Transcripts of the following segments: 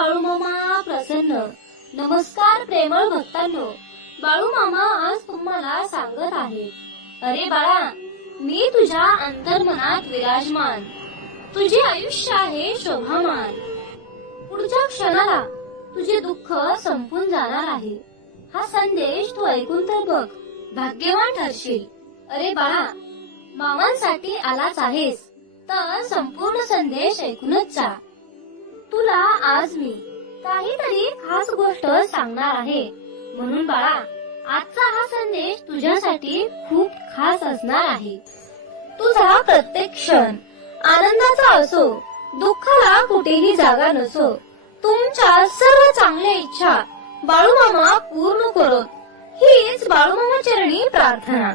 बाळूमामा प्रसन्न. नमस्कार प्रेमळ भक्तांनो. बाळूमामा आज तुम्हाला सांगत आहे. अरे बाळा मी तुझ्या अंतर्मनात विराजमान. तुझे आयुष्य आहे शोभामान. पुढच्या क्षणाला तुझे दुःख संपून जाणार आहे. हा संदेश तू ऐकून तर बघ. भाग्यवान ठरशील. अरे बाळा मामांसाठी आलाच आहेस. तर संपूर्ण संदेश ऐकूनच जा. तुला आज मी काहीतरी खास गोष्ट सांगणार आहे. म्हणून बाळा आजचा हा संदेश तुझ्यासाठी खूप खास असणार आहे. तुझा प्रत्येक क्षण आनंदाचा असो दुःखाला कुठेही जागा नसो तुमच्या सर्व चांगल्या इच्छा बाळूमामा पूर्ण करोत हीच बाळूमामा चरणी प्रार्थना.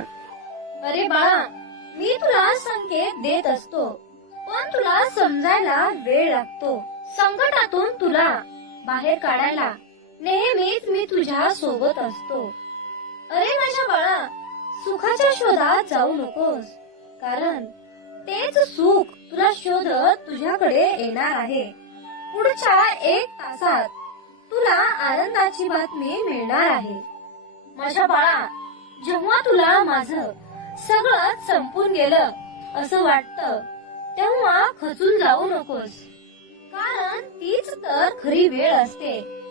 अरे बाळा मी तुला संकेत देत असतो पण तुला समजायला वेळ लागतो. संकटातून तुला बाहेर काढायला नेहमीच मी तुझ्या सोबत असतो. अरे माझ्या बाळा सुखाच्या शोधात जाऊ नकोस. कारण तेच सुख तुला शोधत तुझ्याकडे येणार आहे. पुढच्या एक तासात तुला आनंदाची बातमी मिळणार आहे. माझ्या बाळा जेव्हा तुला माझं सगळं संपून गेलं असं वाटतं तेव्हा खचून जाऊ नकोस. कारण तीच तर खरी वेळ असते.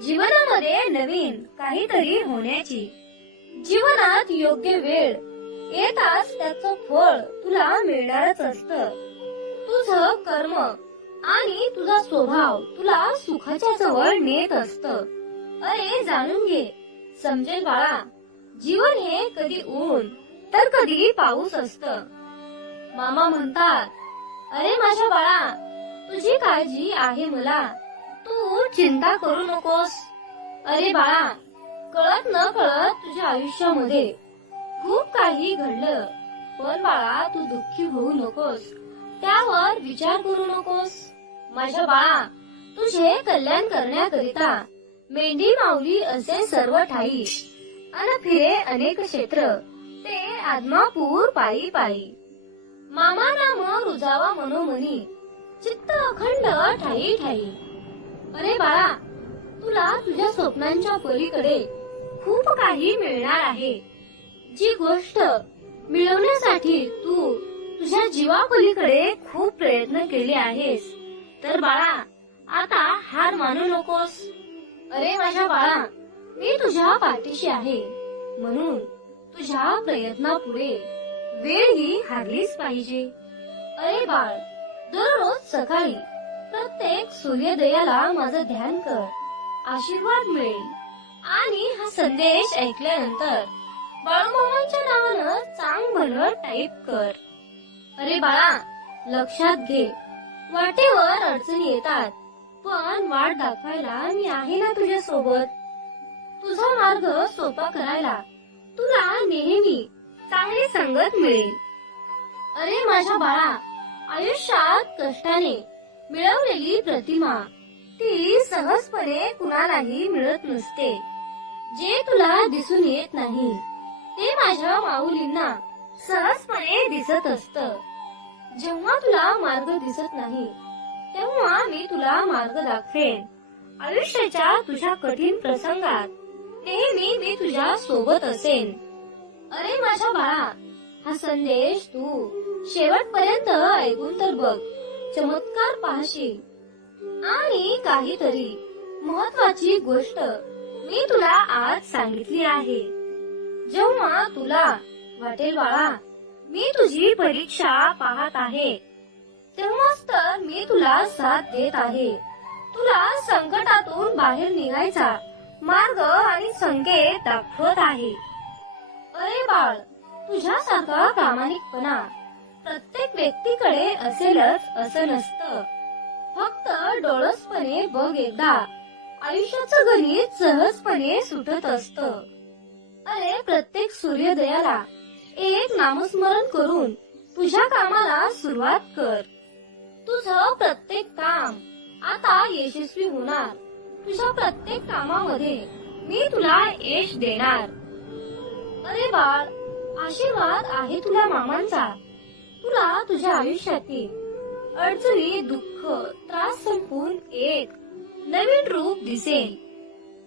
जीवनामध्ये नवीन काहीतरी होण्याची. जीवनात योग्य वेळ येताच त्याचं फळ तुला मिळणारच असत. तुझं कर्म आणि तुझा स्वभाव तुला सुखाच्या जवळ नेत असत. अरे जाणून घे. समजेल बाळा जीवन हे कधी ऊन तर कधी पाऊस असत. मामा म्हणतात अरे माझ्या बाळा तुझी काळजी आहे मला. तू चिंता करू नकोस. अरे बाळा कळत न कळत तुझ्या आयुष्यामध्ये खूप काही घडलं. पण बाळा तू दुःखी होऊ नकोस. त्यावर विचार करू नकोस. माझ्या बाळा तुझे कल्याण करण्याकरिता मेंढी माऊली असे सर्व ठाई. अन फिरे अनेक क्षेत्र. ते आदमापूर पायी पायी. मामा नाम रुजावा मनोमनी चित्त अखंड ठाई ठाई. अरे बाळा तुला तुझ्या स्वप्नांच्या पलीकडे खूप काही मिळणार आहे. जी गोष्ट मिळवण्यासाठी तू तुझ्या जीवापलीकडे खूप प्रयत्न केले आहेस. तर बाळा आता हार मानू नकोस. अरे माझ्या बाळा मी तुझ्या पाठीशी आहे. म्हणून तुझ्या प्रयत्नापुढे वेळ ही हारलीच पाहिजे. अरे बाळ दररोज सकाळी प्रत्येक सूर्योदयाला माझं ध्यान कर. आशीर्वाद मिळेल. आणि हा संदेश ऐकल्यानंतर बाळूमामांच्या नावानं चांग भलं टाईप कर. अरे बाळा लक्षात घे. वाटेवर अडचणी येतात पण वाट दाखवायला मी आहे ना तुझ्या सोबत तुझा मार्ग सोपा करायला तुला नेहमी चांगली संगत मिळेल. अरे माझ्या बाळा आयुष्यात कष्टाने मिळवलेली प्रतिमा. ती सहजपणे कुणालाही मिळत नसते. जे तुला दिसून येत नाही ते माझ्या माऊलींना सहजपणे दिसत असत. जेव्हा तुला मार्ग दिसत नाही तेव्हा मी तुला मार्ग दाखवेन. आयुष्याच्या तुझ्या कठीण प्रसंगात नेहमी मी तुझ्या सोबत असेन. अरे माझ्या बाळा हा संदेश तू शेवटपर्यंत ऐकून तर बघ. चमत्कार पाहशील. आणि काहीतरी महत्वाची गोष्ट मी तुला आज सांगितली आहे. जेव्हा तुला वाटेल बाळा मी तुझी परीक्षा पाहत आहे. तेव्हाच तर मी तुला साथ देत आहे. तुला संकटातून बाहेर निघायचा मार्ग आणि संकेत दाखवत आहे. अरे बाळ तुझ्यासारखा प्रामाणिकपणा प्रत्येक व्यक्तीकडे असेलच असं नसतं. फक्त डोळसपणे बघ एकदा. आयुष्याचं गणित सहजपणे सुटत असत. अरे प्रत्येक सूर्योदयाला एक नामस्मरण करून तुझ्या कामाला सुरुवात कर. तुझं प्रत्येक काम आता यशस्वी होणार. तुझ्या प्रत्येक कामामध्ये मी तुला यश देणार. अरे बाळ आशीर्वाद आहे तुला मामांचा. तुला तुझ्या आयुष्यातील अडचणी दुःख त्रास संपून एक नवीन रूप दिसेल.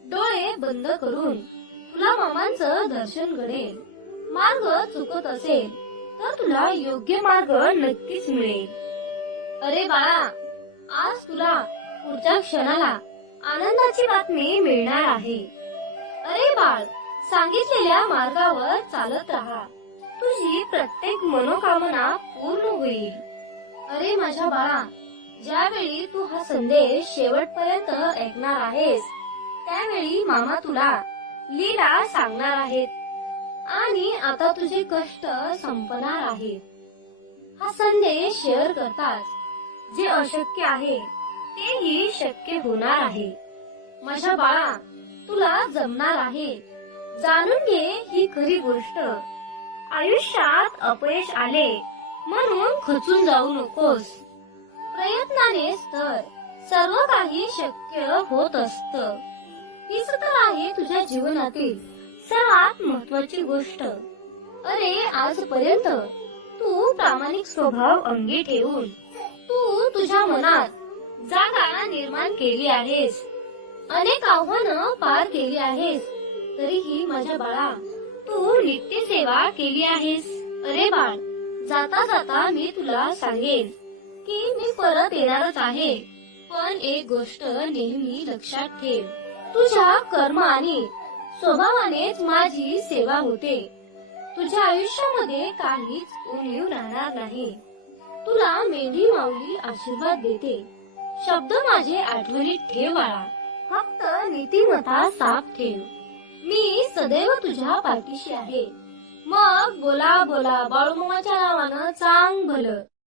डोळे बंद करून तुला मामांचं दर्शन घडेल. मार्ग चुकत असेल तर तुला योग्य मार्ग नक्कीच मिळेल. अरे बाळा आज तुला पुढच्या क्षणाला आनंदाची बातमी मिळणार आहे. अरे बाळ सांगितलेल्या मार्गावर चालत राहा. तुझी प्रत्येक मनोकामना पूर्ण होईल. अरे माझ्या बाळा ज्यावेळी तू हा संदेश शेवटपर्यंत ऐकणार आहेस त्यावेळी मामा तुला लीला सांगणार आहेत. आणि आता तुझे कष्ट संपणार आहेत. हा संदेश शेअर करताच जे अशक्य आहे तेही शक्य होणार आहे. माझ्या बाळा तुला जमणार आहे. जाणून घे ही खरी गोष्ट. आयुष्यात अपयश आले म्हणून खचून जाऊ नकोस. प्रयत्नानेच तर सर्व काही शक्य होत असत. हीच तर आहे तुझ्या जीवनातील सर्वात महत्वाची गोष्ट. अरे आजपर्यंत तू प्रामाणिक स्वभाव अंगी ठेवून तू तुझ्या मनात जागा निर्माण केली आहेस. अनेक आव्हानं पार केली आहेस. तरीही माझ्या बाळा तू नित्य सेवा केली आहेस. अरे बाळ जाता जाता मी तुला सांगेन की मी परत येणारच आहे. पण एक गोष्ट नेहमी लक्षात ठेव तुझ्या कर्म आणि स्वभावानेच माझी सेवा होते. तुझ्या आयुष्यामध्ये काहीच उणीव राहणार नाही. तुला मेंढी माऊली आशीर्वाद देते. शब्द माझे आठवणीत ठेव बाळा फक्त नीतिमत्ता साफ ठेव. मी सदैव तुझ्या पाठीशी आहे. मग बोला बोला बाळूमामाच्या नावानं चांग भलं.